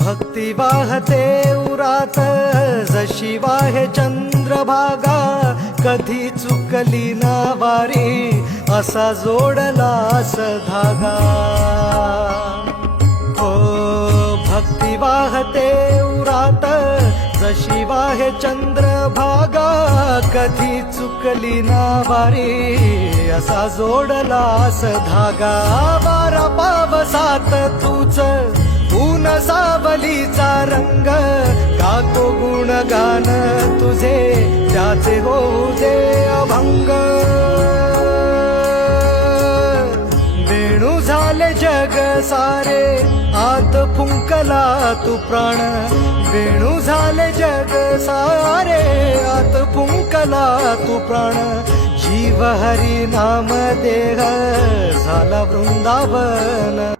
भक्ती वाहते उरात जशी वाहे चंद्रभागा, कधी चुकली ना वारी असा जोडलास धागा. हो भक्ती वाहते उरात जशी वाहे चंद्रभागा, कधी चुकली ना वारी असा जोडलास धागा. वारा पावसात तूच ऊन सावलीचा रंग, गातो गुणगान तुझे त्याचे होऊ दे अभंग. वेणू झाले जग सारे आत फुंकला तू प्राण, वेणू झाले जग सारे आत फुंकला तू प्राण. जीव हरी नाम देह झाला वृंदावन.